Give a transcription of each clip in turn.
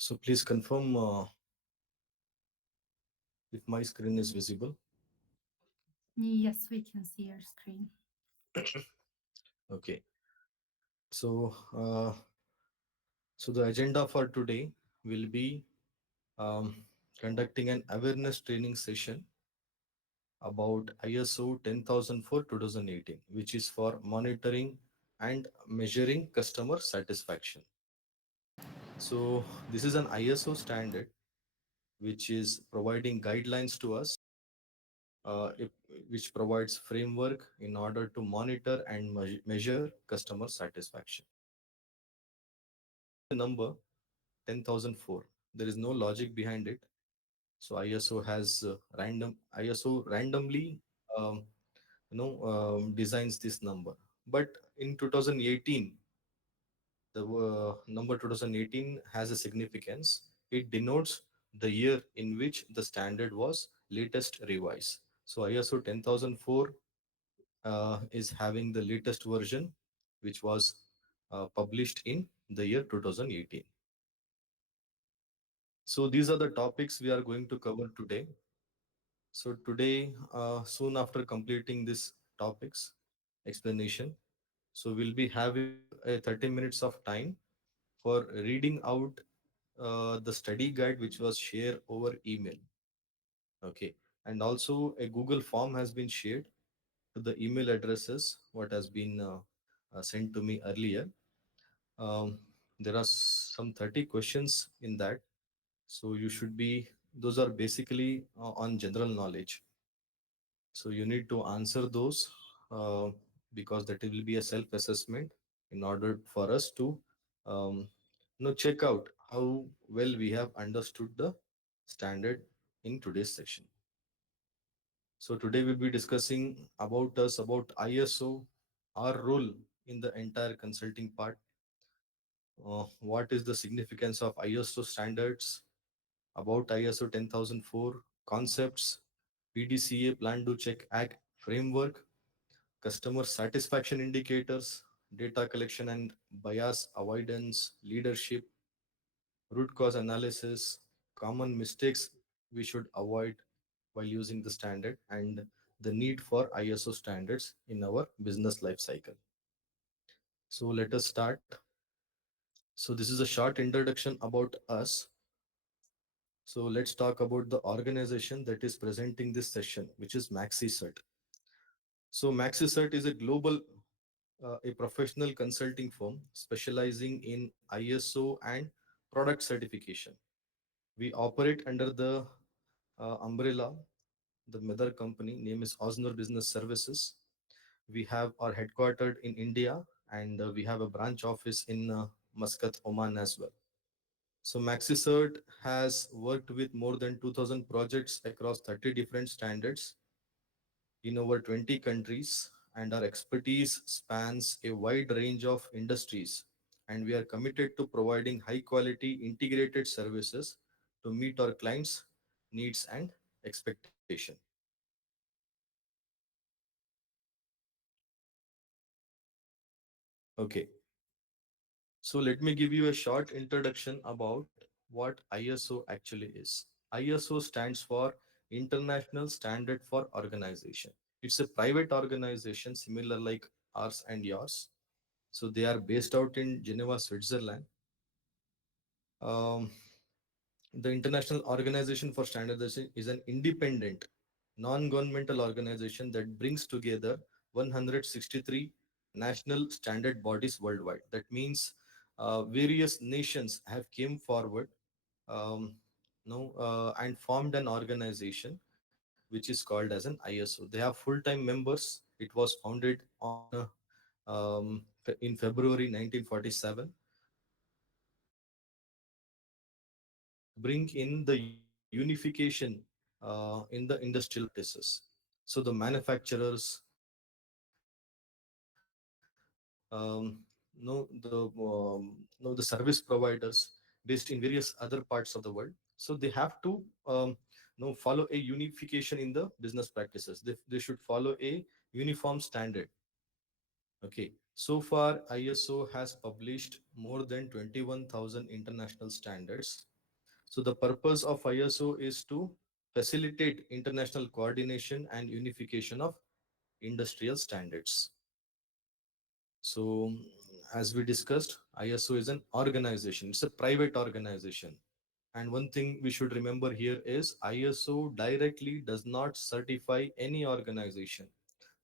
So please confirm if my screen is visible. Yes, we can see your screen. Okay. So so the agenda for today will be um, conducting an awareness training session about ISO 10004 2018, which is for monitoring and measuring customer satisfaction. So this is an ISO standard which is providing guidelines to us, which provides framework in order to monitor and measure customer satisfaction. The number 10,004. There is no logic behind it. So ISO has ISO randomly um, designs this number. But in 2018, the number 2018 has a significance. It denotes the year in which the standard was latest revised. So ISO 10004 is having the latest version, which was published in the year 2018. So these are the topics we are going to cover today. So today, soon after completing this topics explanation, so we'll be having a 30 minutes of time for reading out the study guide which was shared over email. Okay, and also a Google form has been shared to the email addresses what has been sent to me earlier. There are some 30 questions in that, so you should be. Those are basically on general knowledge. So you need to answer those uh, because that will be a self-assessment in order for us to um, check out how well we have understood the standard in today's session. So today we'll be discussing about ISO, our role in the entire consulting part, what is the significance of ISO standards, about ISO 10004 concepts, PDCA plan do check act framework, customer satisfaction indicators, data collection and bias avoidance, leadership, root cause analysis, common mistakes we should avoid while using the standard, and the need for ISO standards in our business life cycle. So let us start. So this is a short introduction about us. So let's talk about the organization that is presenting this session, which is MaxiCert. So MaxiCert is a global, a professional consulting firm specializing in ISO and product certification. We operate under the umbrella. The mother company name is Osner Business Services. We have our headquartered in India, and we have a branch office in Muscat, Oman as well. So MaxiCert has worked with more than 2,000 projects across 30 different standards in over 20 countries, and our expertise spans a wide range of industries. And we are committed to providing high quality integrated services to meet our clients' needs and expectation. Okay, so let me give you a short introduction about what ISO actually is. ISO stands for International Standard for Organization. It's a private organization similar like ours and yours. So they are based out in Geneva, Switzerland. Um, the International Organization for Standardization is an independent, non-governmental organization that brings together 163 national standard bodies worldwide. That means various nations have came forward, and formed an organization which is called as an ISO. They have full-time members. It was founded on in February 1947 bring in the unification in the industrial practices. So the manufacturers, the the service providers based in various other parts of the world. So they have to follow a unification in the business practices. They should follow a uniform standard. Okay. So far, ISO has published more than 21,000 international standards So the purpose of ISO is to facilitate international coordination and unification of industrial standards. So, as we discussed, ISO is an organization, it's a private organization. And one thing we should remember here is ISO directly does not certify any organization.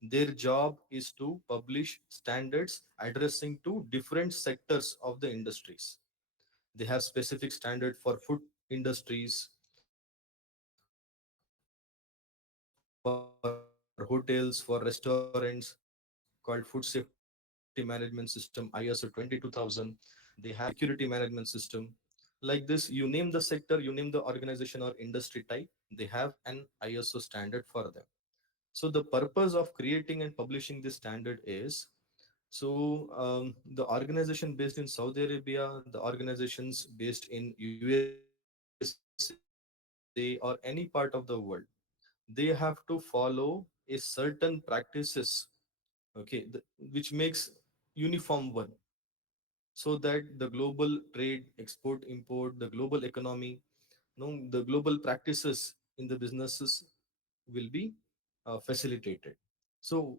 Their job is to publish standards addressing to different sectors of the industries. They have specific standard for food industries, for hotels, for restaurants called food safety management system ISO 22000. They have security management system. Like this, you name the sector, you name the organization or industry type, they have an ISO standard for them. So the purpose of creating and publishing this standard is, the organization based in Saudi Arabia, the organizations based in USA or any part of the world, they have to follow a certain practices, okay, which makes uniform one, so that the global trade, export, import, the global economy, the global practices in the businesses will be facilitated. So,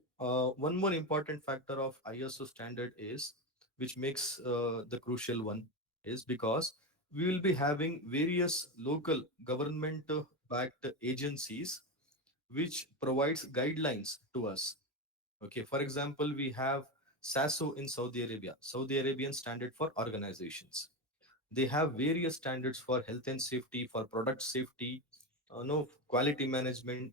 one more important factor of ISO standard is, which makes the crucial one, is because we will be having various local government backed agencies which provides guidelines to us. Okay, for example, we have SASO in Saudi Arabia, Saudi Arabian Standard for Organizations. They have various standards for health and safety, for product safety, no quality management.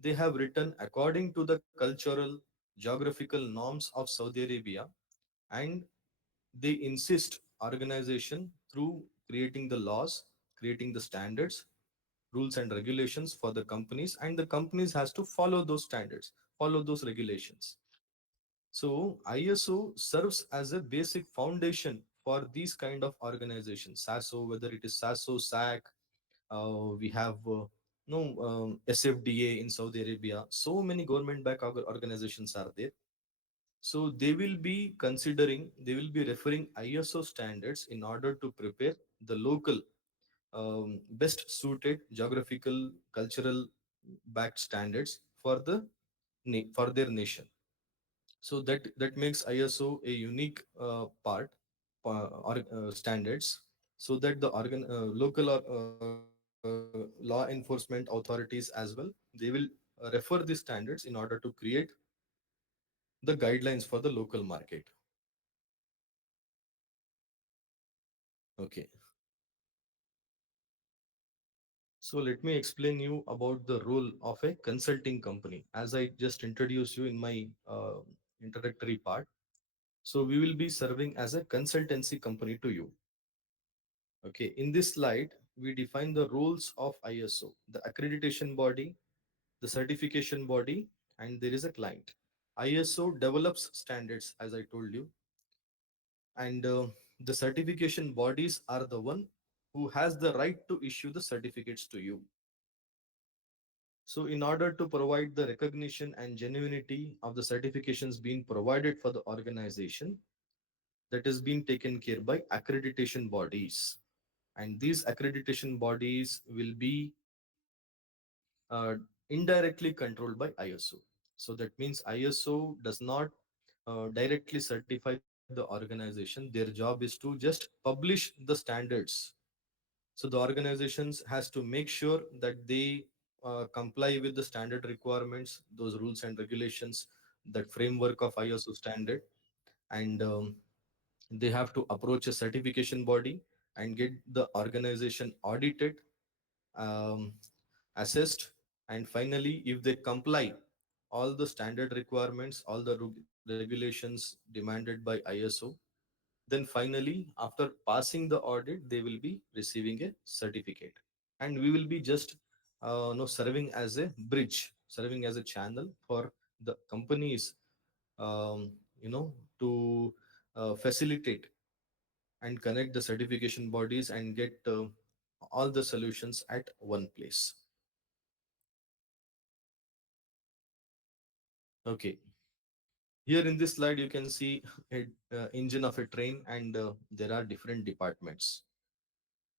They have written according to the cultural, geographical norms of Saudi Arabia, and they insist organization through creating the laws, creating the standards, rules and regulations for the companies, and the companies has to follow those standards, follow those regulations. So ISO serves as a basic foundation for these kind of organizations. SASO, whether it is SASO, SAC, we have no SFDA in Saudi Arabia. So many government-backed organizations are there. So they will be referring ISO standards in order to prepare the local best suited geographical, cultural backed standards for for their nation. So that makes ISO a unique part or standards, so that the local or law enforcement authorities as well, they will refer these standards in order to create the guidelines for the local market. Okay, so let me explain you about the role of a consulting company as I just introduced you in my introductory part. So we will be serving as a consultancy company to you. Okay, in this slide, we define the roles of ISO, the accreditation body, the certification body, and there is a client. ISO develops standards, as I told you, and the certification bodies are the one who has the right to issue the certificates to you. So, in order to provide the recognition and genuinity of the certifications being provided for the organization, that is being taken care by accreditation bodies, and these accreditation bodies will be indirectly controlled by ISO. So that means ISO does not directly certify the organization. Their job is to just publish the standards. So the organizations has to make sure that they comply with the standard requirements, those rules and regulations, that framework of ISO standard, and they have to approach a certification body and get the organization audited, um, assessed, and finally, if they comply all the standard requirements, all the regulations demanded by ISO, then finally, after passing the audit, they will be receiving a certificate, and we will be just no serving as a bridge, serving as a channel for the companies, um, to facilitate and connect the certification bodies and get all the solutions at one place. Okay, here in this slide you can see a engine of a train, and there are different departments.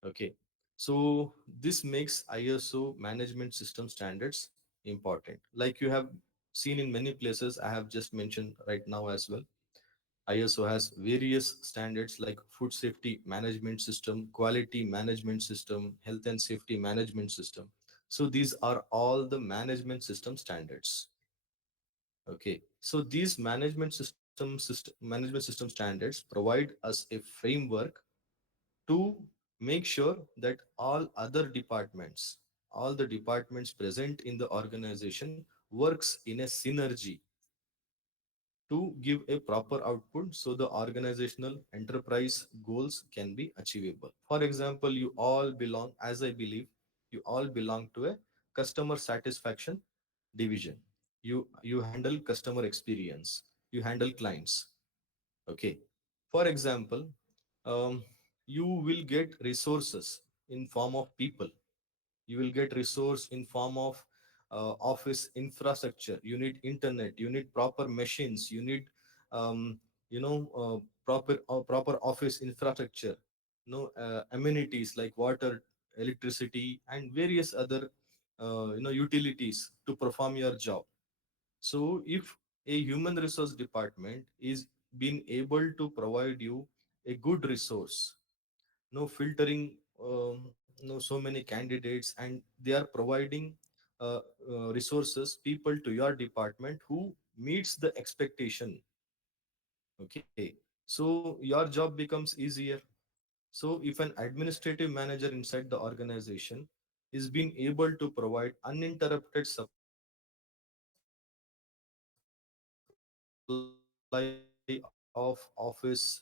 Okay, So this makes ISO management system standards important. Like you have seen in many places, I have just mentioned right now as well. ISO has various standards like food safety management system, quality management system, health and safety management system. So these are all the management system standards. Okay. So these management system standards provide us a framework to make sure that all the departments present in the organization works in a synergy to give a proper output so the organizational enterprise goals can be achievable. For example, you all belong, as I believe, you all belong to a customer satisfaction division. You handle customer experience, you handle clients. Okay. For example, um, you will get resources in form of people. You will get resource in form of office infrastructure. You need internet, you need proper machines, you need um, proper office infrastructure, amenities like water, electricity, and various other utilities to perform your job. So if a human resource department is being able to provide you a good resource, no filtering, no so many candidates, and they are providing uh, resources, people to your department who meets the expectation. Okay, so your job becomes easier. So if an administrative manager inside the organization is being able to provide uninterrupted supply of office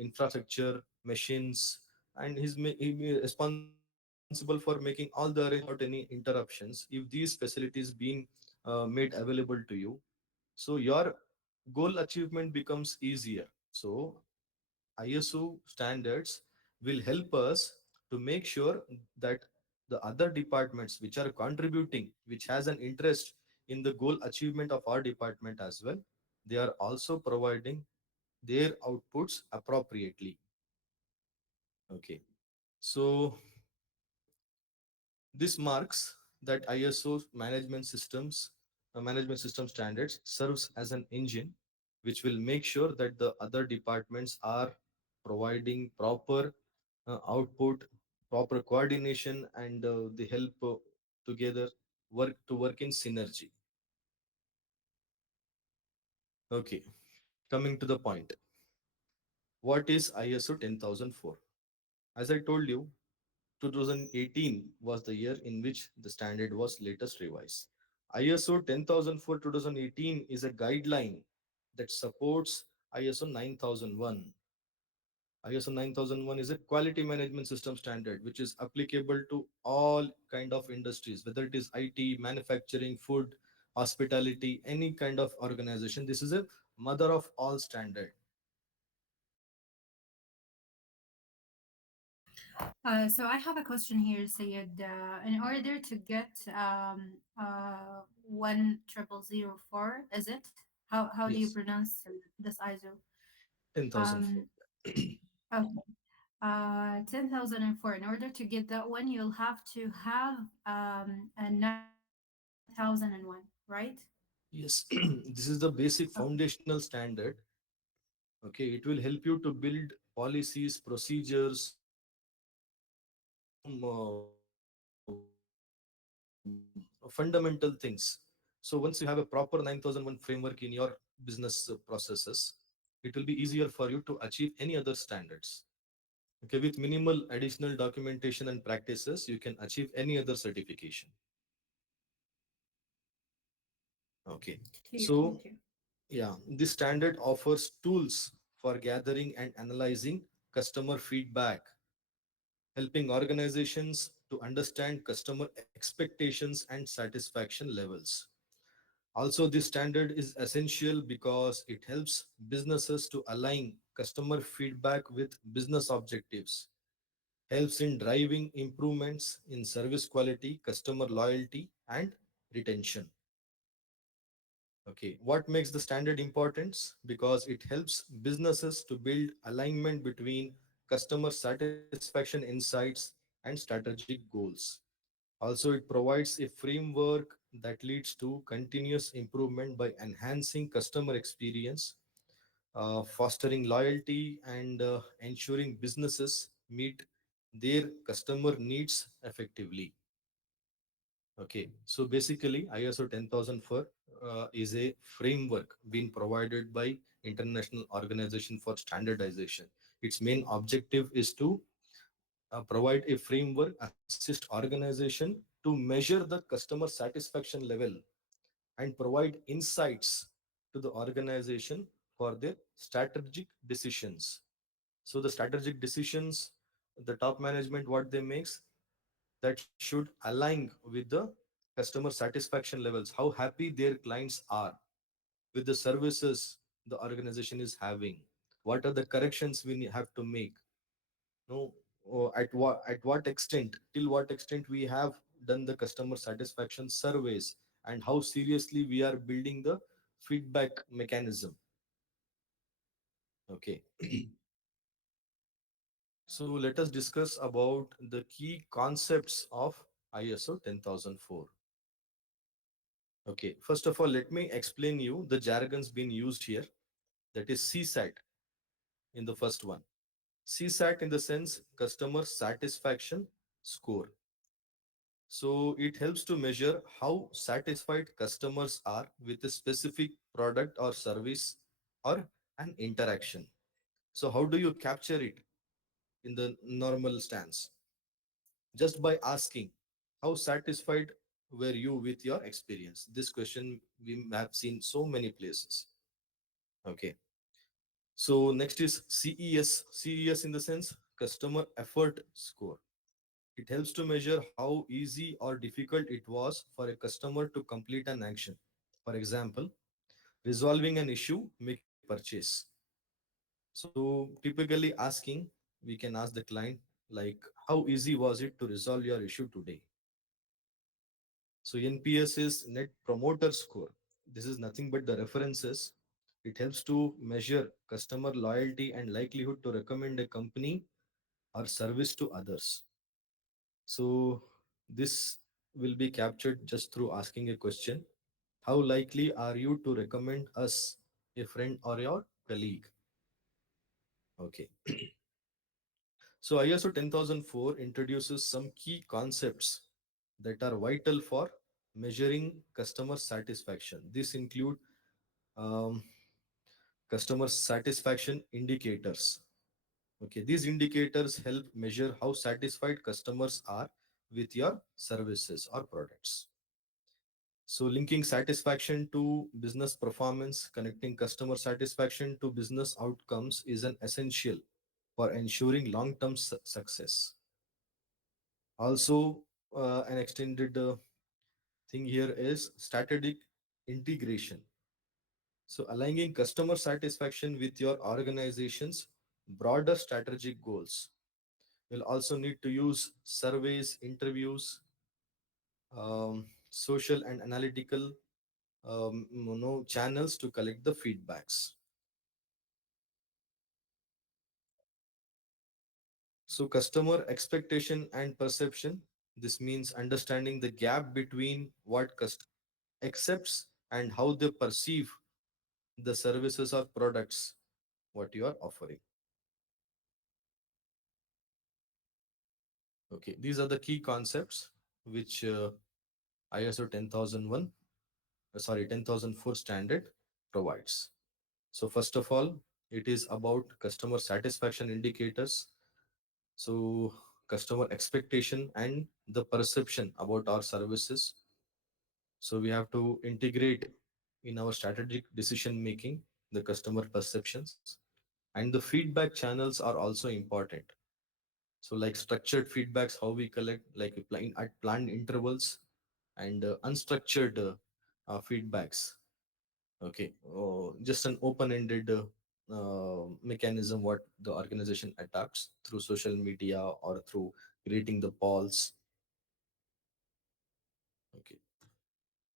infrastructure, machines, and he be responsible for making all the arrangements without any interruptions. If these facilities being made available to you, so your goal achievement becomes easier. So ISO standards will help us to make sure that the other departments which are contributing, which has an interest in the goal achievement of our department as well, they are also providing their outputs appropriately. Okay. So this marks that ISO management system standards serves as an engine which will make sure that the other departments are providing proper output, proper coordination, and they help together work in synergy. Okay, coming to the point, what is ISO 10004? As I told you, 2018 was the year in which the standard was latest revised. ISO 10004 2018 is a guideline that supports ISO 9001. ISO 9001 is a quality management system standard which is applicable to all kind of industries, whether it is IT, manufacturing, food, hospitality, any kind of organization. This is a mother of all standard. So I have a question here, Sayed. In order to get 10004, is it? How do you Yes, pronounce this ISO? 10,004. Um, okay. 10,004. In order to get that one, you'll have to have a 9,001, right? Yes, this is the basic foundational standard. Okay, it will help you to build policies, procedures, fundamental things. So once you have a proper 9001 framework in your business processes, it will be easier for you to achieve any other standards. Okay, with minimal additional documentation and practices, you can achieve any other certification. Okay, Clear. so Thank you. yeah, this standard offers tools for gathering and analyzing customer feedback, helping organizations to understand customer expectations and satisfaction levels. Also, this standard is essential because it helps businesses to align customer feedback with business objectives, helps in driving improvements in service quality, customer loyalty, and retention. Okay, what makes the standard important? Because it helps businesses to build alignment between customer satisfaction insights and and strategic goals. Also, it provides a framework that leads to continuous improvement by enhancing customer experience, fostering loyalty, and ensuring businesses meet their customer needs effectively. Okay, so basically, ISO 10004 is a framework being provided by International Organization for Standardization. Its main objective is to provide a framework, assist organization to measure the customer satisfaction level and provide insights to the organization for their strategic decisions. So the strategic decisions, the top management, what they makes, that should align with the customer satisfaction levels, how happy their clients are with the services the organization is having, what are the corrections we have to make, no, or at what extent, till what extent we have done the customer satisfaction surveys, and how seriously we are building the feedback mechanism. Okay. So let us discuss about the key concepts of ISO 10004. Okay, first of all, let me explain you the jargons being used here. That is CSAT in the first one. CSAT in the sense customer satisfaction score. So it helps to measure how satisfied customers are with a specific product or service or an interaction. So how do you capture it in the normal stance? Just by asking, how satisfied were you with your experience? This question we have seen so many places. Okay. So next is CES. CES in the sense customer effort score. It helps to measure how easy or difficult it was for a customer to complete an action. For example, resolving an issue, making a purchase. So typically asking, we can ask the client like, how easy was it to resolve your issue today? So NPS is Net Promoter Score. This is nothing but the references. It helps to measure customer loyalty and likelihood to recommend a company or service to others. So this will be captured just through asking a question. How likely are you to recommend us a friend or your colleague? Okay. So ISO 10004 introduces some key concepts that are vital for measuring customer satisfaction. This include um, customer satisfaction indicators. Okay, these indicators help measure how satisfied customers are with your services or products. So, linking satisfaction to business performance, connecting customer satisfaction to business outcomes is an essential for ensuring long term success. Also, an extended thing here is strategic integration. So, aligning customer satisfaction with your organization's broader strategic goals. You'll also need to use surveys, interviews, social and analytical channels to collect the feedbacks. So customer expectation and perception, this means understanding the gap between what customer accepts and how they perceive the services or products what you are offering. Okay, these are the key concepts which ISO 10001 sorry 10004 standard provides. So first of all, it is about customer satisfaction indicators. So customer expectation and the perception about our services. So we have to integrate in our strategic decision making the customer perceptions, and the feedback channels are also important. So like structured feedbacks, how we collect like at planned intervals, and unstructured feedbacks. Okay, just an open-ended mechanism what the organization adapts through social media or through creating the polls. Okay,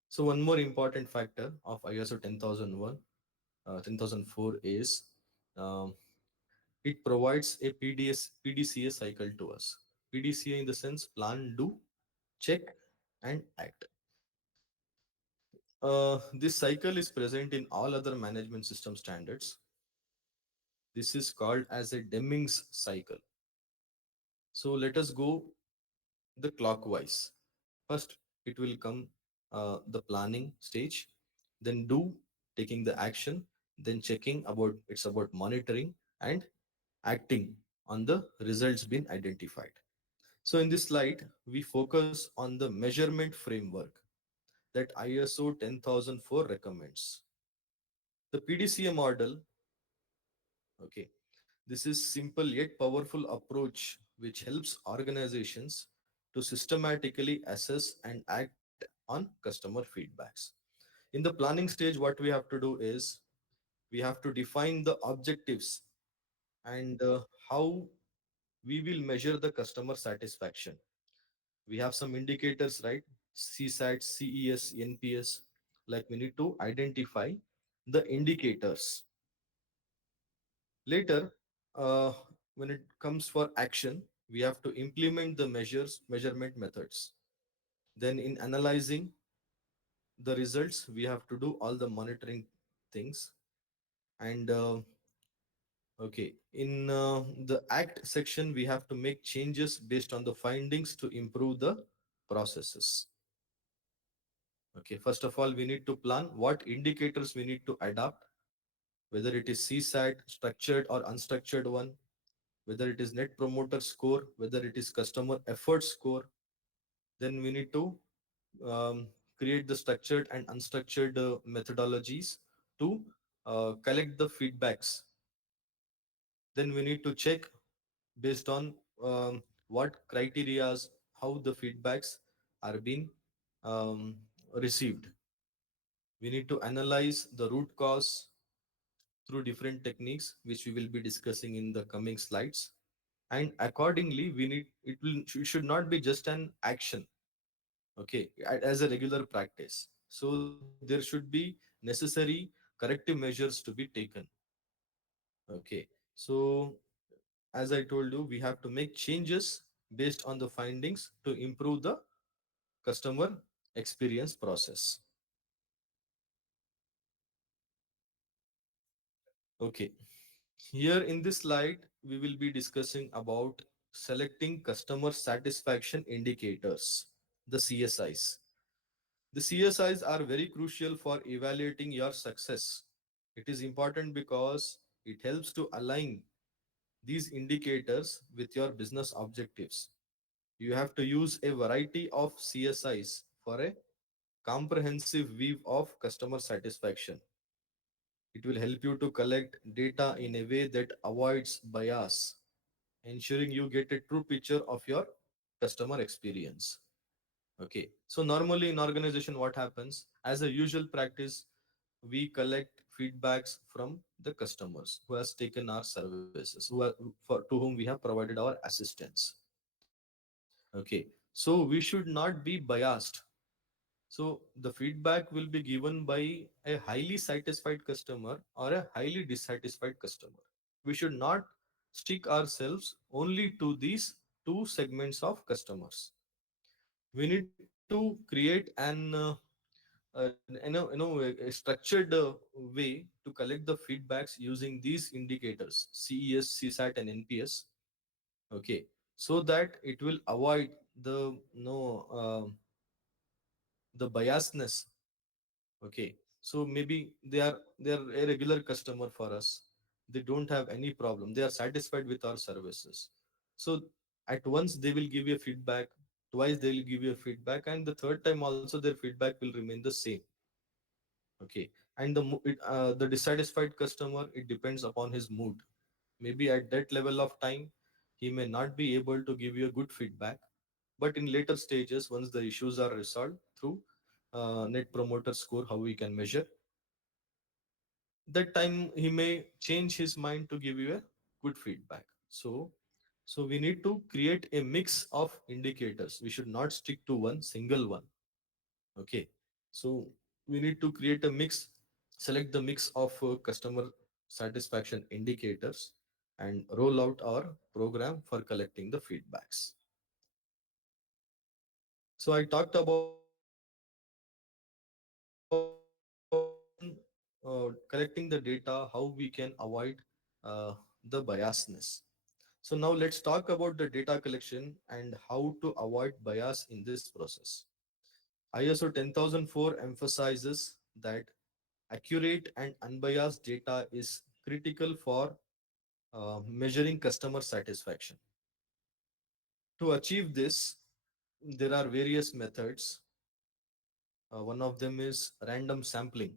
so one more important factor of ISO 10001, 10004 is um, it provides a PDCA cycle to us. PDCA in the sense plan, do, check, and act. This cycle is present in all other management system standards. This is called as a Deming's cycle. So let us go the clockwise. First, it will come the planning stage, then do, taking the action, then checking about it's about monitoring and acting on the results being identified. So in this slide, we focus on the measurement framework that ISO 10004 recommends. The PDCA model, okay, this is simple yet powerful approach which helps organizations to systematically assess and act on customer feedbacks. In the planning stage, what we have to do is we have to define the objectives and how we will measure the customer satisfaction. We have some indicators, right? CSAT, CES, NPS. Like we need to identify the indicators. Later, uh, when it comes for action, we have to implement the measurement methods. Then in analyzing the results, we have to do all the monitoring things. And okay, in the act section, we have to make changes based on the findings to improve the processes. Okay, first of all, we need to plan what indicators we need to adapt, whether it is CSAT, structured or unstructured one, whether it is net promoter score, whether it is customer effort score. Then we need to create the structured and unstructured methodologies to collect the feedbacks. Then we need to check based on what criterias, how the feedbacks are being um, received. We need to analyze the root cause through different techniques, which we will be discussing in the coming slides. And accordingly, we need it should not be just an action, okay, as a regular practice. So there should be necessary corrective measures to be taken. Okay, so as I told you, we have to make changes based on the findings to improve the customer experience process. Okay, here in this slide, we will be discussing about selecting customer satisfaction indicators, the CSIs. The CSIs are very crucial for evaluating your success. It is important because it helps to align these indicators with your business objectives. You have to use a variety of CSIs for a comprehensive view of customer satisfaction. It will help you to collect data in a way that avoids bias, ensuring you get a true picture of your customer experience. Okay, so normally in organization, what happens as a usual practice, we collect feedbacks from the customers who has taken our services, to whom we have provided our assistance. Okay, so we should not be biased. So the feedback will be given by a highly satisfied customer or a highly dissatisfied customer. We should not stick ourselves only to these two segments of customers. We need to create a structured way to collect the feedbacks using these indicators, CES, CSAT, and NPS. Okay, so that it will avoid the the biasness. Okay, so maybe they are a regular customer for us. They don't have any problem. They are satisfied with our services. So at once they will give you a feedback, twice they will give you a feedback, and the third time also their feedback will remain the same. Okay, and the dissatisfied customer, it depends upon his mood. Maybe at that level of time he may not be able to give you a good feedback, but in later stages, once the issues are resolved through net promoter score, how we can measure, that time he may change his mind to give you a good feedback. So we need to create a mix of indicators. We should not stick to one single one. Okay, so we need to create a mix, select the mix of customer satisfaction indicators and roll out our program for collecting the feedbacks. So I talked about collecting the data, how we can avoid the biasness. So now let's talk about the data collection and how to avoid bias in this process. ISO 10004 emphasizes that accurate and unbiased data is critical for measuring customer satisfaction. To achieve this, there are various methods. One of them is random sampling.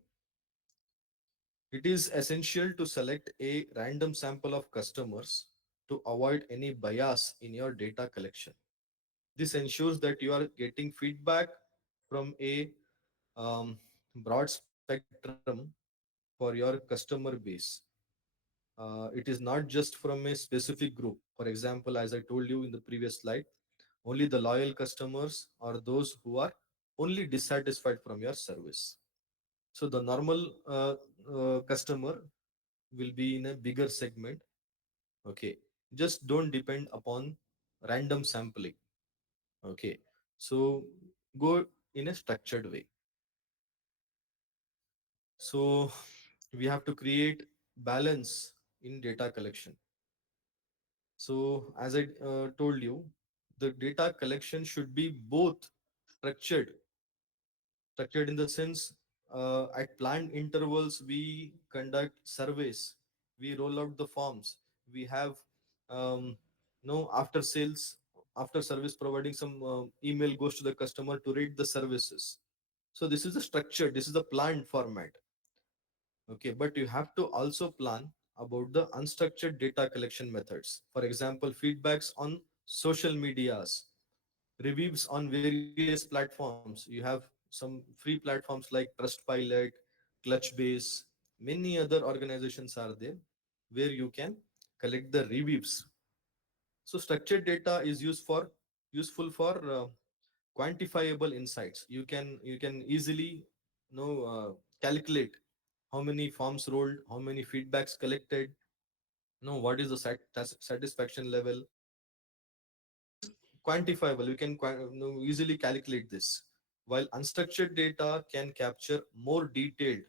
It is essential to select a random sample of customers to avoid any bias in your data collection. This ensures that you are getting feedback from a broad spectrum for your customer base. It is not just from a specific group. For example, as I told you in the previous slide, only the loyal customers or those who are only dissatisfied from your service. So the normal customer will be in a bigger segment. Okay, just don't depend upon random sampling. Okay, so go in a structured way. So we have to create balance in data collection. So as I told you, the data collection should be both structured. Structured in the sense, at planned intervals we conduct surveys, we roll out the forms, we have no after sales, after service providing some email goes to the customer to rate the services. So this is the structure, this is the planned format. Okay, but you have to also plan about the unstructured data collection methods. For example, feedbacks on social medias, reviews on various platforms. You have some free platforms like Trustpilot, Clutchbase, many other organizations are there where you can collect the reviews. So structured data is useful for quantifiable insights. You can easily calculate how many forms rolled, how many feedbacks collected, what is the satisfaction level. This is quantifiable. You can easily calculate this. While unstructured data can capture more detailed,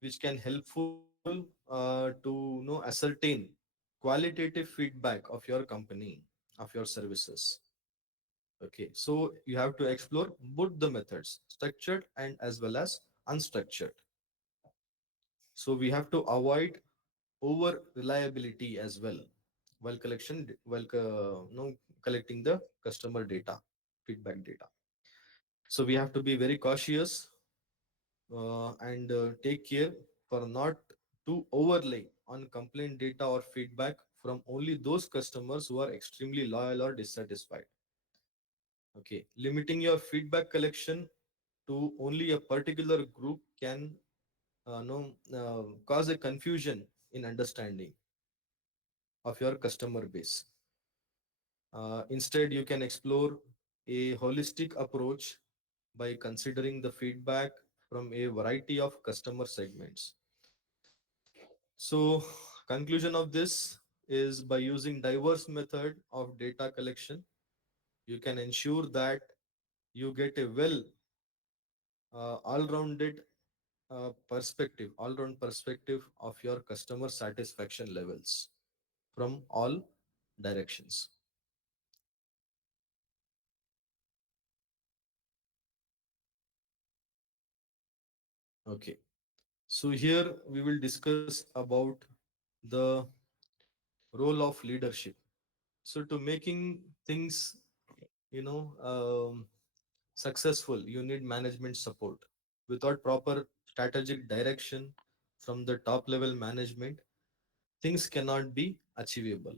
which can helpful to ascertain qualitative feedback of your company, of your services. Okay, so you have to explore both the methods, structured and as well as unstructured. So we have to avoid over reliability as well while collecting the customer data, feedback data. So we have to be very cautious and take care for not to overlay on complaint data or feedback from only those customers who are extremely loyal or dissatisfied. Okay, limiting your feedback collection to only a particular group can no cause a confusion in understanding of your customer base. Instead, you can explore a holistic approach by considering the feedback from a variety of customer segments. So, conclusion of this is by using diverse method of data collection, you can ensure that you get a all-rounded all-round perspective of your customer satisfaction levels from all directions. Okay. So here we will discuss about the role of leadership. So to making things, you know, um, successful, you need management support. Without proper strategic direction from the top level management, things cannot be achievable.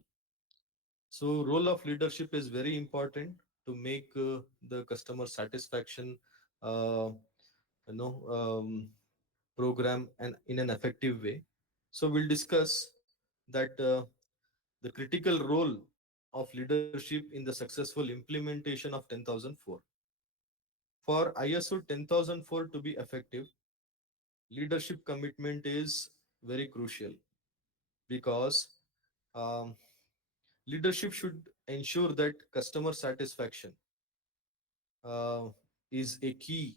So role of leadership is very important to make the customer satisfaction, uh, you know, program and in an effective way. So we'll discuss that the critical role of leadership in the successful implementation of 10004. For ISO 10004 to be effective, leadership commitment is very crucial because um, leadership should ensure that customer satisfaction uh, is a key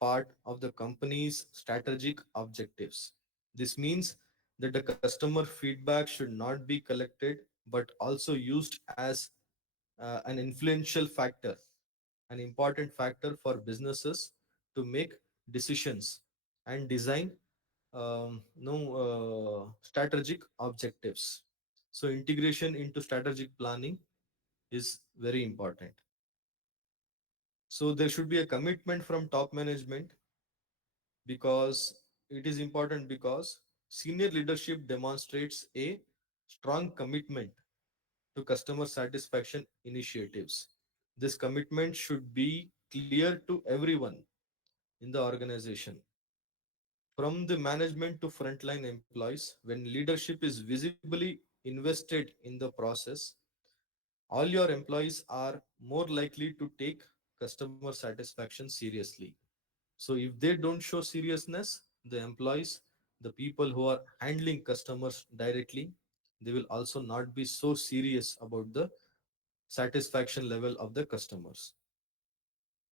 part of the company's strategic objectives. This means that the customer feedback should not be collected but also used as an influential factor, an important factor for businesses to make decisions and design no strategic objectives. So integration into strategic planning is very important. So there should be a commitment from top management, because it is important because senior leadership demonstrates a strong commitment to customer satisfaction initiatives. This commitment should be clear to everyone in the organization, from the management to frontline employees. When leadership is visibly invested in the process, all your employees are more likely to take customer satisfaction seriously. So if they don't show seriousness, the employees, the people who are handling customers directly, they will also not be so serious about the satisfaction level of the customers.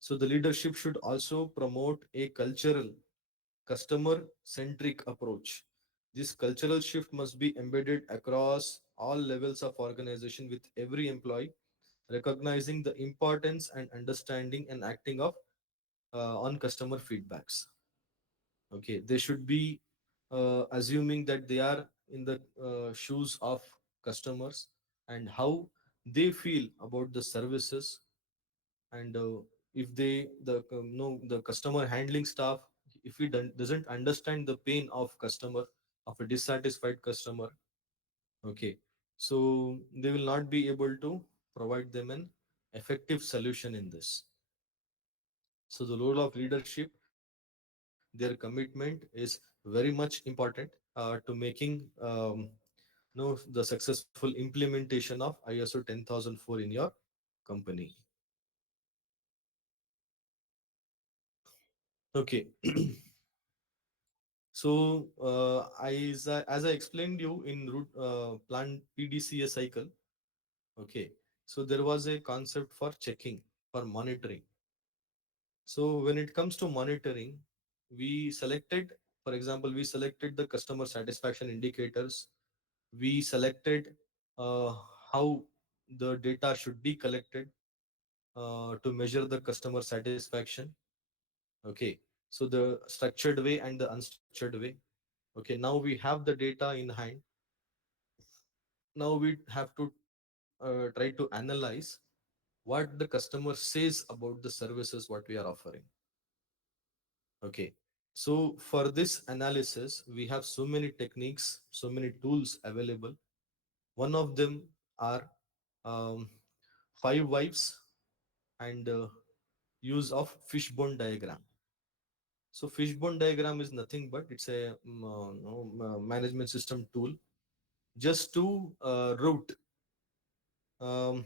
So the leadership should also promote a cultural, customer centric approach. This cultural shift must be embedded across all levels of organization, with every employee recognizing the importance and understanding and acting of on customer feedbacks. Okay, they should be assuming that they are in the shoes of customers and how they feel about the services. And if they the no the customer handling staff, if he doesn't understand the pain of customer, of a dissatisfied customer, okay, so they will not be able to provide them an effective solution in this. So the role of leadership, their commitment is very much important to making no the successful implementation of ISO 10004 in your company. Okay. So as I explained you in root plant PDCA cycle, okay. So there was a concept for checking, for monitoring. So when it comes to monitoring, we selected, for example, we selected the customer satisfaction indicators. We selected uh, how the data should be collected to measure the customer satisfaction. Okay. So the structured way and the unstructured way. Okay. Now we have the data in hand. Now we have to try to analyze what the customer says about the services what we are offering. Okay. So for this analysis, we have so many techniques, so many tools available. One of them are um, five wives and use of fishbone diagram. So fishbone diagram is nothing but it's a no, management system tool just to route, um,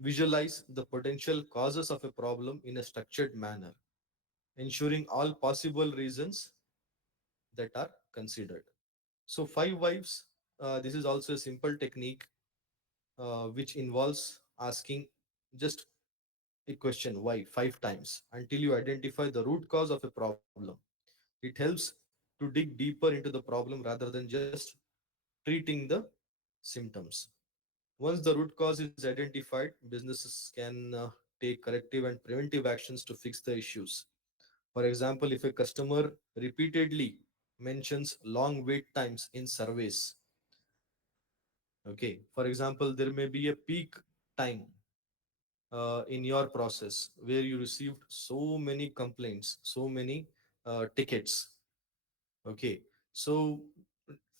visualize the potential causes of a problem in a structured manner, ensuring all possible reasons that are considered. So five wives. This is also a simple technique which involves asking just a question why 5 times until you identify the root cause of a problem. It helps to dig deeper into the problem rather than just treating the symptoms. Once the root cause is identified, businesses can take corrective and preventive actions to fix the issues. For example, if a customer repeatedly mentions long wait times in surveys, okay, for example, there may be a peak time in your process where you received so many complaints, so many tickets. Okay, so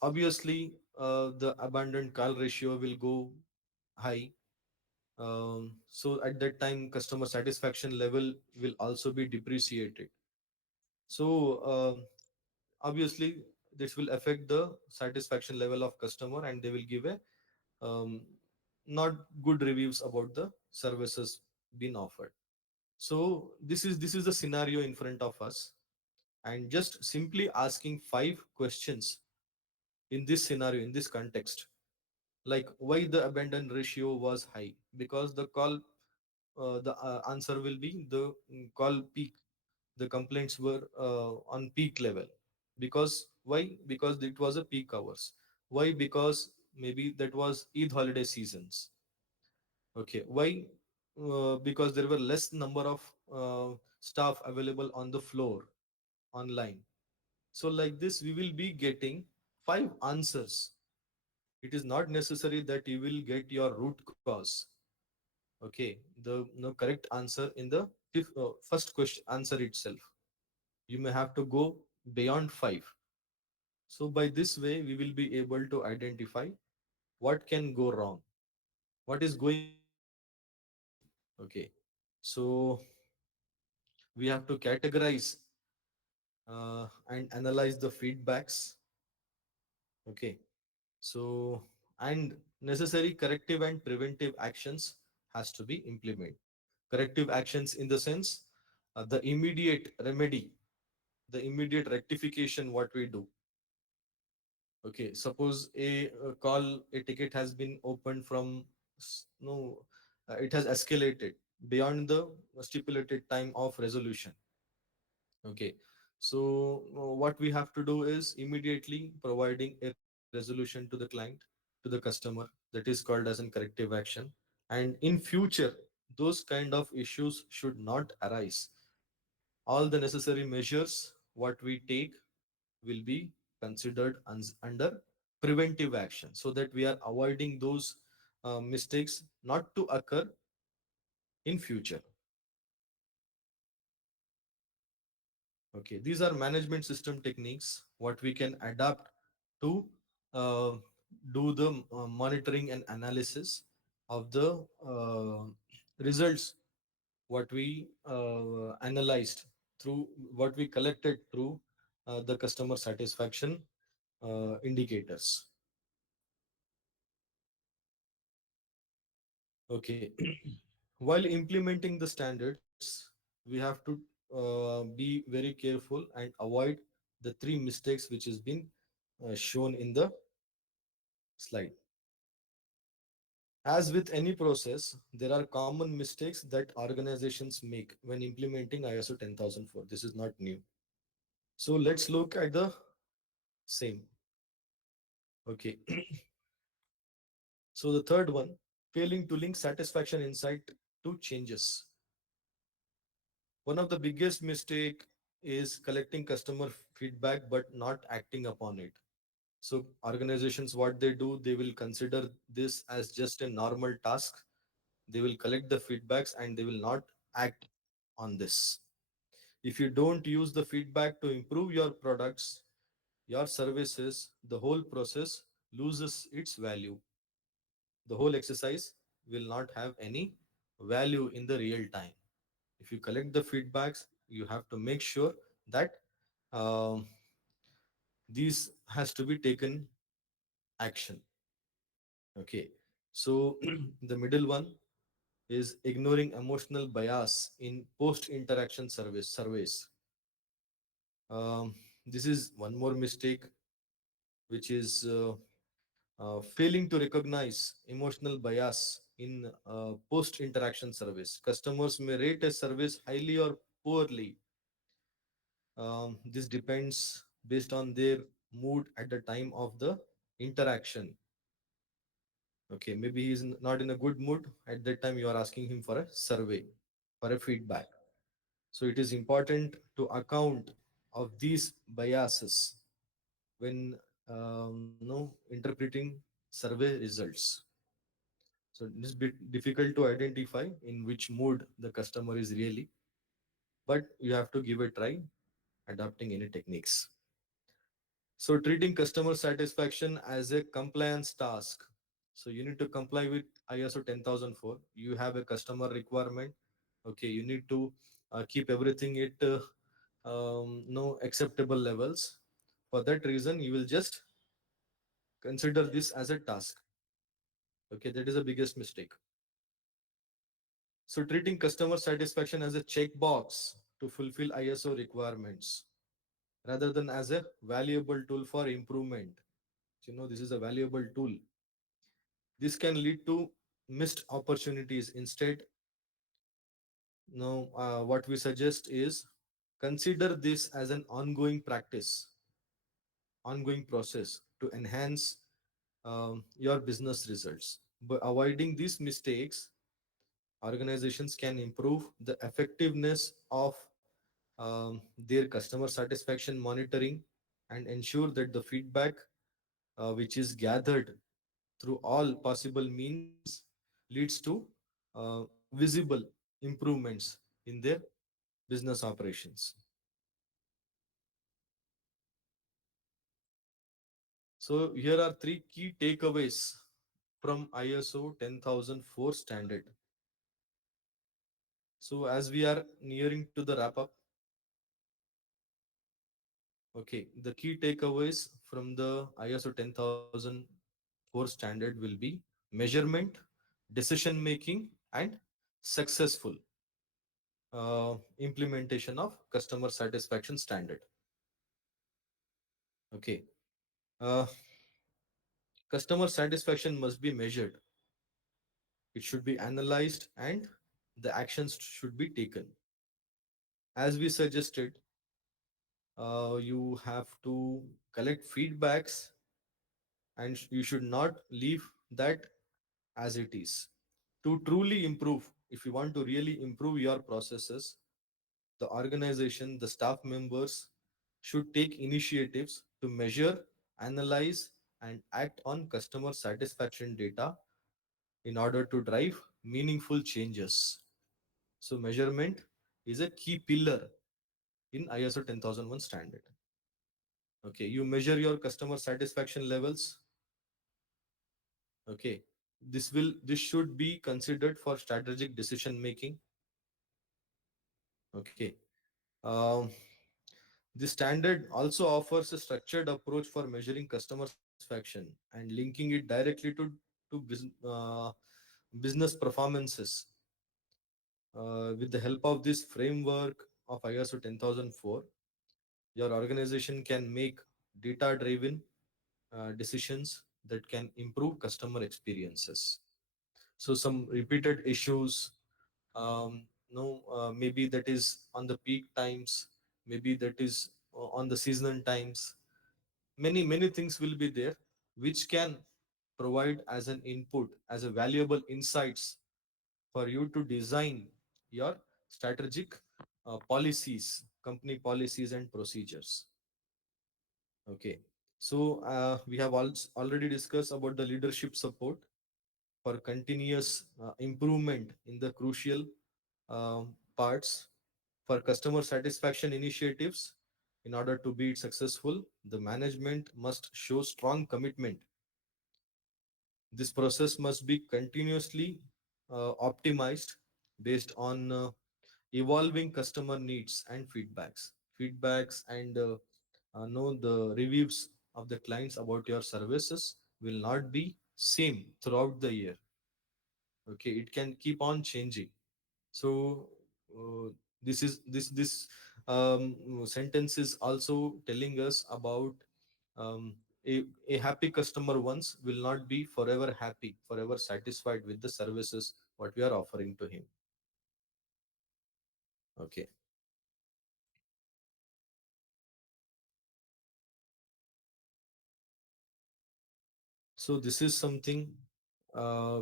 obviously the abandoned call ratio will go high. So at that time, customer satisfaction level will also be depreciated. So obviously this will affect the satisfaction level of customer, and they will give a um, not good reviews about the services being offered. So this is the scenario in front of us, and just simply asking five questions in this scenario, in this context, like why the abandon ratio was high, because the call the answer will be the call peak. The complaints were on peak level. Because why? Because it was a peak hours. Why? Because maybe that was Eid holiday seasons. Okay. Why? Because there were less number of staff available on the floor online. So like this, we will be getting five answers. It is not necessary that you will get your root cause. Okay, the no correct answer in the first question answer itself. You may have to go beyond five. So by this way, we will be able to identify what can go wrong, what is going wrong. Okay, so we have to categorize and analyze the feedbacks. Okay, so and necessary corrective and preventive actions has to be implemented. Corrective actions in the sense, the immediate remedy, the immediate rectification what we do. Okay, suppose a call, a ticket has been opened from no, it has escalated beyond the stipulated time of resolution. Okay, so what we have to do is immediately providing a resolution to the client, to the customer. That is called as an corrective action. And in future, those kind of issues should not arise. All the necessary measures what we take will be considered under preventive action, so that we are avoiding those mistakes not to occur in future. Okay, these are management system techniques what we can adapt to uh, do the monitoring and analysis of the results what we analyzed through what we collected through the customer satisfaction indicators. Okay. While implementing the standards, we have to be very careful and avoid the three mistakes which has been shown in the slide. As with any process, there are common mistakes that organizations make when implementing ISO 10004. This is not new. So let's look at the same. Okay. So the third one, failing to link satisfaction insight to changes. One of the biggest mistake is collecting customer feedback but not acting upon it. So organizations, what they do, they will consider this as just a normal task. They will collect the feedbacks and they will not act on this. If you don't use the feedback to improve your products, your services, the whole process loses its value. The whole exercise will not have any value in the real time. If you collect the feedbacks, you have to make sure that um, these has to be taken action. Okay, so the middle one is ignoring emotional bias in post interaction service surveys. This is one more mistake, which is failing to recognize emotional bias in post interaction service. Customers may rate a service highly or poorly. This depends based on their mood at the time of the interaction. Okay, maybe he's not in a good mood. At that time, you are asking him for a survey, for a feedback. So it is important to account of these biases when no interpreting survey results. So it is bit difficult to identify in which mood the customer is really, but you have to give a try adapting any techniques. So treating customer satisfaction as a compliance task. So you need to comply with ISO 10004. You have a customer requirement. Okay, you need to keep everything at no acceptable levels. For that reason, you will just consider this as a task. Okay, that is the biggest mistake. So treating customer satisfaction as a checkbox to fulfill ISO requirements rather than as a valuable tool for improvement. So, this is a valuable tool. This can lead to missed opportunities. Instead, Now, what we suggest is consider this as an ongoing practice, ongoing process to enhance your business results. By avoiding these mistakes, organizations can improve the effectiveness of their customer satisfaction monitoring and ensure that the feedback which is gathered through all possible means leads to visible improvements in their business operations. So here are three key takeaways from ISO 10004 standard. So as we are nearing to the wrap up, okay, the key takeaways from the ISO 10004 standard will be measurement, decision making, and successful implementation of customer satisfaction standard. Okay, uh, customer satisfaction must be measured, it should be analyzed, and the actions should be taken. As we suggested, you have to collect feedbacks and you should not leave that as it is. To truly improve, if you want to really improve your processes, the organization, the staff members should take initiatives to measure, analyze, and act on customer satisfaction data in order to drive meaningful changes. So, measurement is a key pillar in ISO 10001 standard. Okay, you measure your customer satisfaction levels. Okay, this should be considered for strategic decision making. Okay, um, the standard also offers a structured approach for measuring customer satisfaction and linking it directly to business performances. With the help of this framework of ISO 10004, your organization can make data-driven decisions that can improve customer experiences. So some repeated issues, no, maybe that is on the peak times, maybe that is on the seasonal times, many things will be there which can provide as an input, as a valuable insights for you to design your strategic policies, company policies and procedures. Okay, so we have already discussed about the leadership support for continuous improvement in the crucial parts for customer satisfaction initiatives. In order to be successful, the management must show strong commitment. This process must be continuously optimized based on evolving customer needs and feedbacks and know the reviews of the clients about your services will not be same throughout the year. Okay, it can keep on changing. So uh, this sentence is also telling us about um, a happy customer once will not be forever happy, forever satisfied with the services what we are offering to him. Okay, so this is something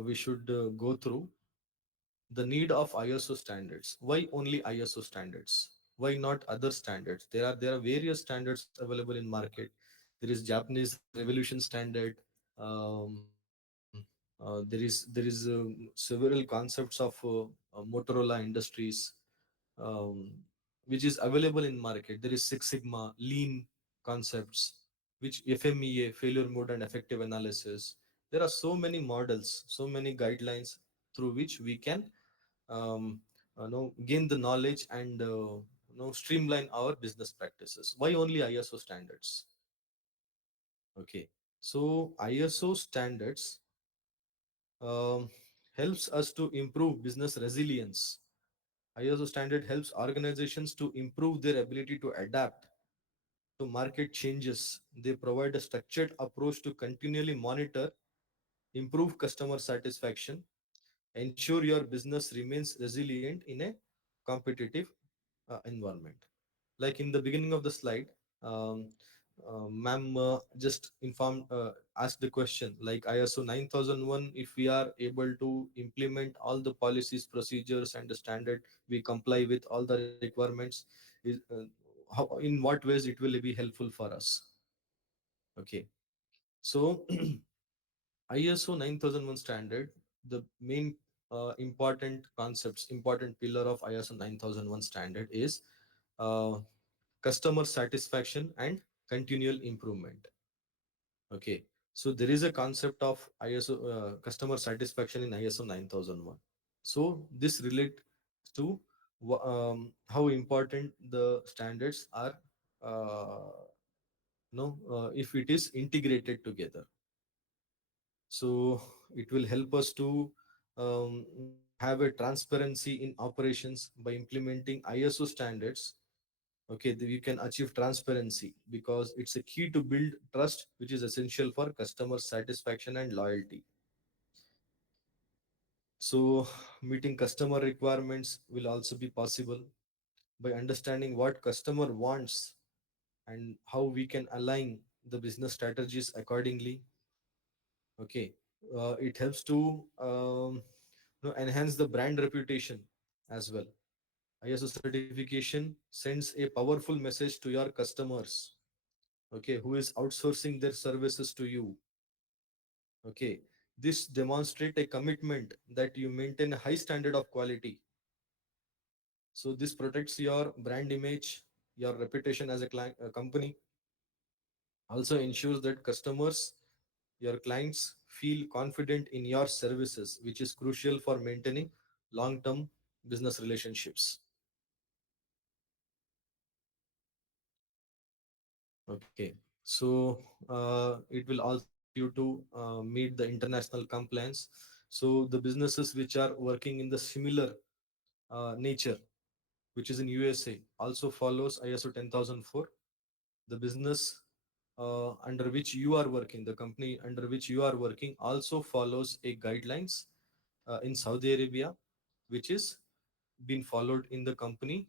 we should go through. The need of ISO standards. Why only ISO standards? Why not other standards? There are various standards available in market. There is Japanese Revolution standard. There is several concepts of Motorola Industries, um, which is available in market. There is Six Sigma, Lean concepts, which FMEA, failure mode and effective analysis. There are so many models, so many guidelines through which we can gain the knowledge and streamline our business practices. Why only ISO standards? Okay, so ISO standards um, helps us to improve business resilience. ISO standard helps organizations to improve their ability to adapt to market changes. They provide a structured approach to continually monitor, improve customer satisfaction, ensure your business remains resilient in a competitive environment. Like in the beginning of the slide, um, ma'am just informed, asked the question like ISO 9001, if we are able to implement all the policies, procedures, and the standard, we comply with all the requirements, is in what ways it will be helpful for us. Okay, so ISO 9001 standard, the main important concepts, important pillar of ISO 9001 standard is uh, customer satisfaction and continual improvement. Okay, so there is a concept of ISO customer satisfaction in ISO 9001. So this relates to how important the standards are. If it is integrated together, so it will help us to have a transparency in operations by implementing ISO standards. Okay, you can achieve transparency because it's a key to build trust, which is essential for customer satisfaction and loyalty. So meeting customer requirements will also be possible by understanding what customer wants and how we can align the business strategies accordingly. Okay, it helps to enhance the brand reputation as well. ISO certification sends a powerful message to your customers, okay, who is outsourcing their services to you. Okay, this demonstrate a commitment that you maintain a high standard of quality. So this protects your brand image, your reputation as a client, a company. Also ensures that customers, your clients, feel confident in your services, which is crucial for maintaining long-term business relationships. Okay, so it will also help you to meet the international compliance. So the businesses which are working in the similar nature, which is in USA, also follows ISO 10004. The business under which you are working, the company under which you are working, also follows a guidelines in Saudi Arabia, which is being followed in the company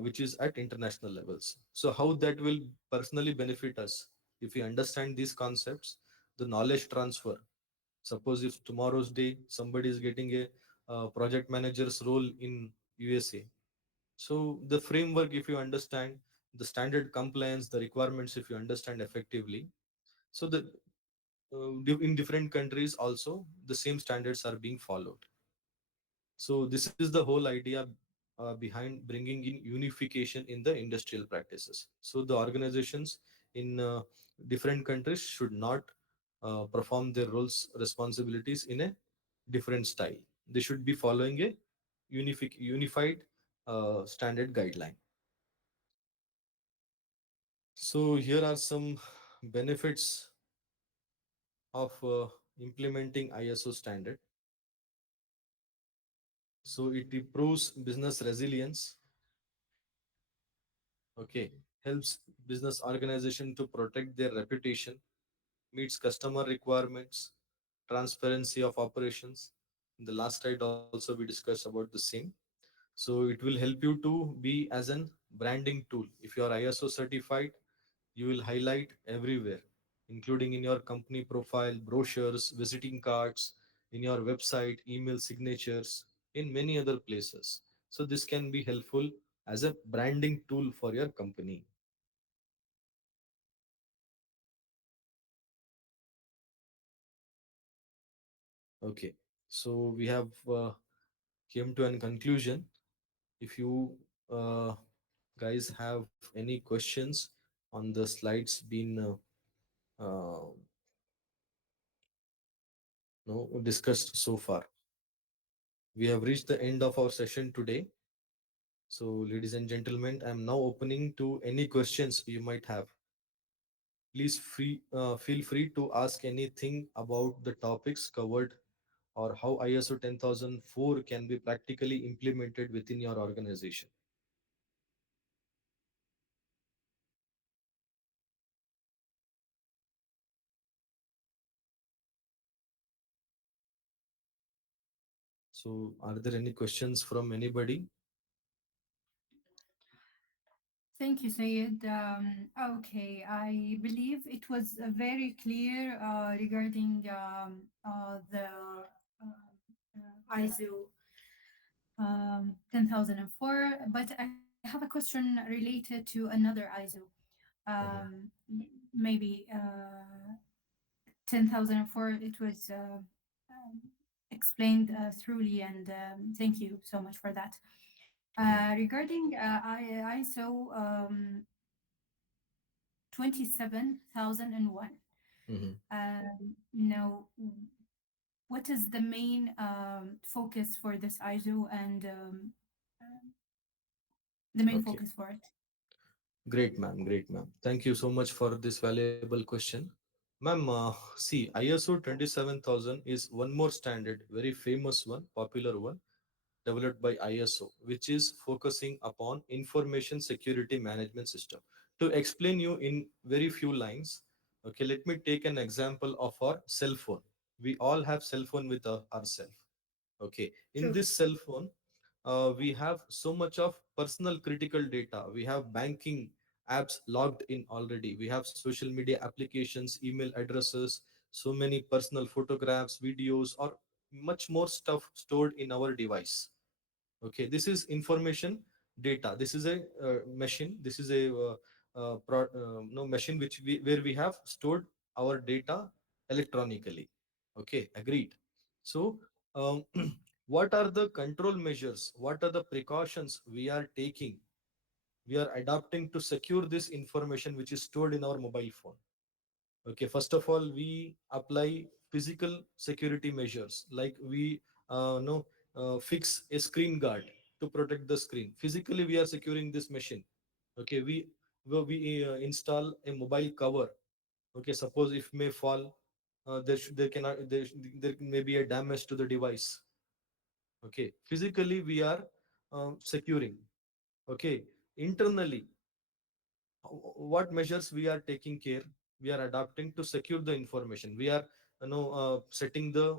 which is at international levels. So how that will personally benefit us if we understand these concepts, the knowledge transfer. Suppose if tomorrow's day somebody is getting a project manager's role in USA, so the framework, if you understand the standard compliance, the requirements, if you understand effectively, so the in different countries also the same standards are being followed. So this is the whole idea behind bringing in unification in the industrial practices. So the organizations in different countries should not perform their roles responsibilities in a different style. They should be following a unified standard guideline. So here are some benefits of implementing ISO standard. So it improves business resilience. Okay, helps business organization to protect their reputation, meets customer requirements, transparency of operations. In the last slide also we discussed about the same. So it will help you to be as an branding tool. If you are ISO certified, you will highlight everywhere, including in your company profile, brochures, visiting cards, in your website, email signatures, in many other places. So this can be helpful as a branding tool for your company. Okay, so we have came to an conclusion. If you uh, guys have any questions on the slides been no, discussed so far, we have reached the end of our session today. So, ladies and gentlemen, I am now opening to any questions you might have. Please feel free to ask anything about the topics covered or how ISO 10004 can be practically implemented within your organization. So, are there any questions from anybody? Thank you, Sayed. Okay, I believe it was very clear regarding the ISO 10,004, but I have a question related to another ISO. Mhm. Um, Maybe 10,004, it was explained thoroughly, and thank you so much for that. Mhm. Regarding ISO 27,001, Mhm. now, what is the main focus for this ISO and the main Okay. focus for it? Great, ma'am. Great, ma'am. Thank you so much for this valuable question. Ma'am, see, ISO 27,000 is one more standard, very famous one, popular one, developed by ISO, which is focusing upon information security management system. To explain you in very few lines, okay, let me take an example of our cell phone. We all have cell phone with ourselves. Okay, in True. this cell phone, we have so much of personal critical data. We have banking apps logged in already. We have social media applications, email addresses, so many personal photographs, videos, or much more stuff stored in our device. Okay, this is information data. This is a machine. This is a no machine which where we have stored our data electronically. Okay, agreed. So um, what are the control measures, what are the precautions we are taking, we are adopting to secure this information which is stored in our mobile phone? Okay, first of all, we apply physical security measures, like we no fix a screen guard to protect the screen. Physically, we are securing this machine. Okay, we install a mobile cover. Okay, suppose if may fall, there cannot there may be a damage to the device. Okay, physically we are securing. Okay, internally, what measures we are taking care, we are adapting to secure the information. We are setting the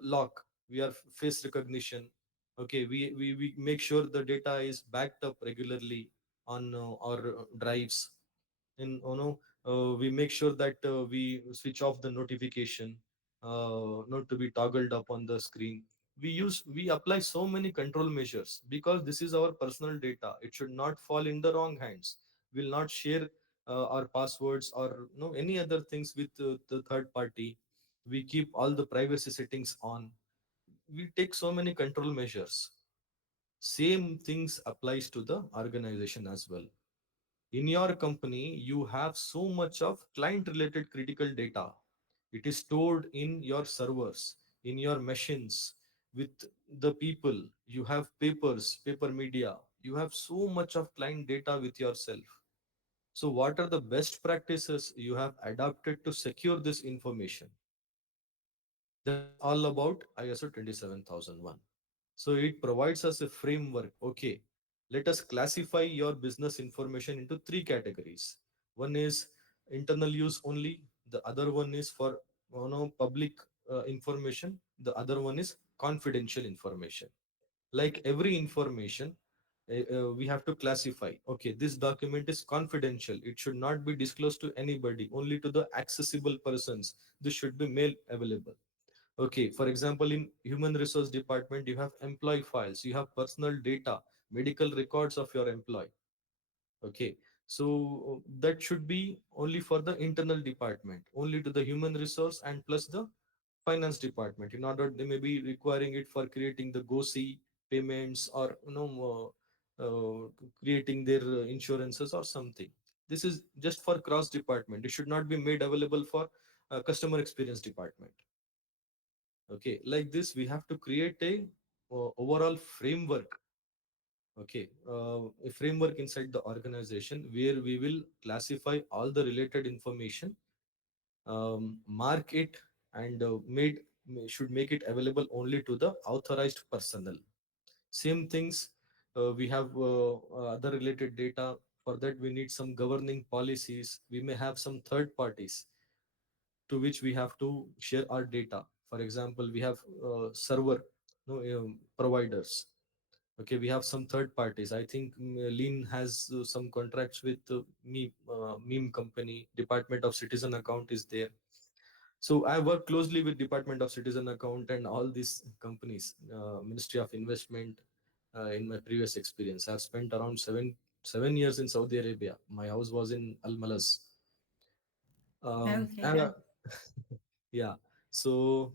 lock. We are face recognition. Okay, we make sure the data is backed up regularly on our drives. And we make sure that we switch off the notification, not to be toggled up on the screen. We apply so many control measures because this is our personal data. It should not fall in the wrong hands. We'll not share our passwords or any other things with the third party. We keep all the privacy settings on. We take so many control measures. Same things applies to the organization as well. In your company you have so much of client related critical data. It is stored in your servers, in your machines, with the people. You have papers, paper media. You have so much of client data with yourself. So what are the best practices you have adopted to secure this information? That's all about ISO 27001. So it provides us a framework. Okay, let us classify your business information into three categories. One is internal use only. The other one is for public information. The other one is confidential information. Like every information, we have to classify. Okay, this document is confidential. It should not be disclosed to anybody. Only to the accessible persons. This should be mail available. Okay, for example, in human resource department, you have employee files, you have personal data, medical records of your employee. Okay, so that should be only for the internal department, only to the human resource and plus the finance department. In order, they may be requiring it for creating the GOSI payments or creating their insurances or something. This is just for cross department. It should not be made available for customer experience department. Okay, like this we have to create a overall framework. Okay, a framework inside the organization where we will classify all the related information, mark it, and should make it available only to the authorized personnel. Same things, we have other related data. For that we need some governing policies. We may have some third parties to which we have to share our data. For example, we have server providers. Okay, we have some third parties. I think Lean has some contracts with meme company. Department of Citizen Account is there. So I work closely with Department of Citizen Account and all these companies, Ministry of Investment. In my previous experience, I've spent around 7 years in Saudi Arabia. My house was in Al Malas. Okay, And good. yeah, so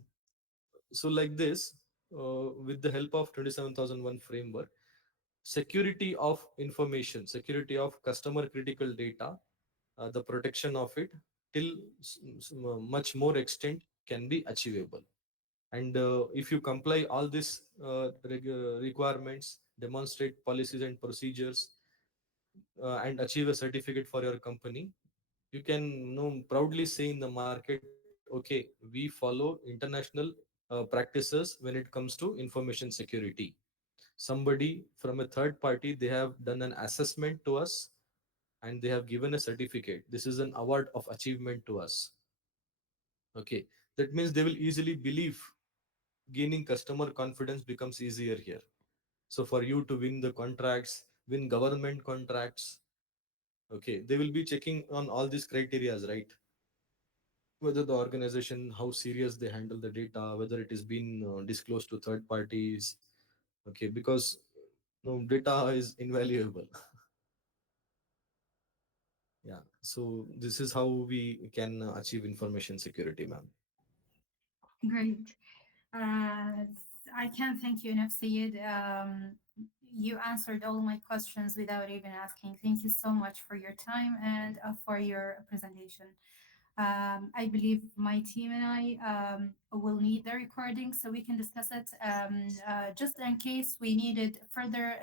like this, with the help of 27001 framework, security of information, security of customer critical data, the protection of it till much more extent can be achievable. And if you comply all these requirements, demonstrate policies and procedures, and achieve a certificate for your company, you can, proudly say in the market, okay, we follow international practices when it comes to information security. Somebody from a third party, they have done an assessment to us, and they have given a certificate. This is an award of achievement to us. Okay, that means they will easily believe. Gaining customer confidence becomes easier here. So for you to win the contracts, win government contracts, okay, they will be checking on all these criterias, right? Whether the organization, how serious they handle the data, whether it is been disclosed to third parties. Okay, because data is invaluable. Yeah, so this is how we can achieve information security, ma'am. Great. Uh, I can't thank you enough, Sayed. You answered all my questions without even asking. Thank you so much for your time and for your presentation. I believe my team and I will need the recording so we can discuss it. Just in case we needed further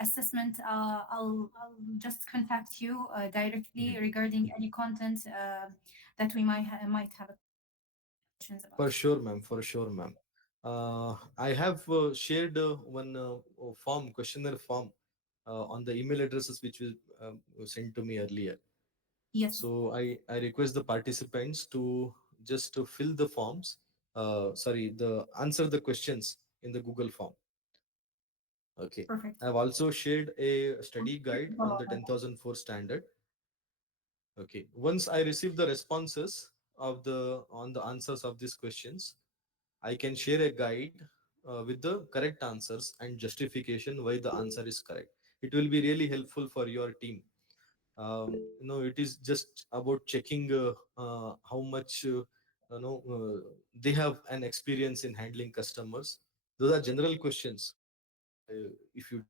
assessment, I'll just contact you directly Mhm. regarding any content that we might have questions about. For sure, ma'am. For sure, ma'am. I have shared one form, questionnaire form, on the email addresses which was sent to me earlier. Yes, So I request the participants to just to fill the forms. Sorry, the answer the questions in the Google form. Okay. perfect. I've also shared a study guide on the 10,004 standard. Okay. Once I receive the responses of the on the answers of these questions, I can share a guide with the correct answers and justification why the answer is correct. It will be really helpful for your team. It is just about checking how much they have an experience in handling customers. Those are general questions. If you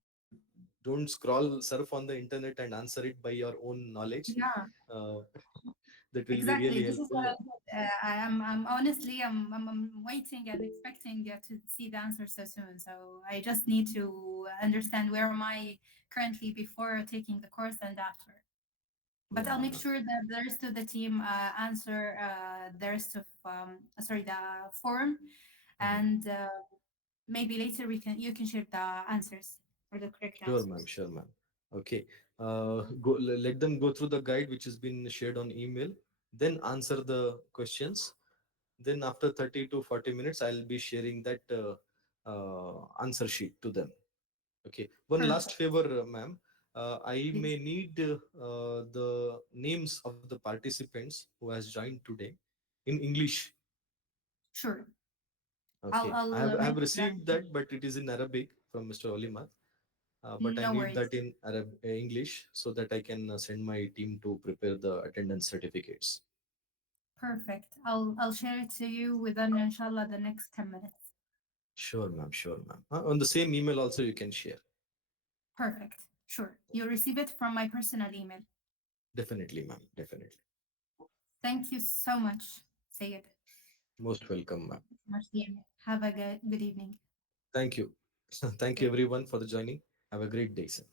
don't scroll, surf on the internet and answer it by your own knowledge, Yeah, uh, that will be exactly. really This is what helpful. I said. I'm honestly, I'm waiting and expecting to see the answer so soon. So I just need to understand where am I currently before taking the course and after. But I'll Yeah, make ma'am. sure that the rest of the team answer the rest of sorry, the form, Mhm. and maybe later you can share the answers or the correct Sure, ma'am. answers. Sure, ma'am. Okay. Let them go through the guide which has been shared on email. Then answer the questions. Then after 30 to 40 minutes, I'll be sharing that answer sheet to them. Okay. One last Perfect. favor, ma'am. I Please. may need the names of the participants who has joined today in English. Sure. Okay. I have Mention that. received that, but it is in Arabic from Mr. Olimat. But I No need worries. that in English so that I can send my team to prepare the attendance certificates. Perfect. I'll share it to you within inshallah the next 10 minutes. Sure, ma'am. Sure, ma'am. On the same email also you can share. Perfect. Sure. You'll receive it from my personal email. Definitely, ma'am. Definitely. Thank you so much, Sayed. Most welcome, ma'am. Marcia. Have a good evening. Thank you. Thank you Okay. everyone for the joining. Have a great day, sir.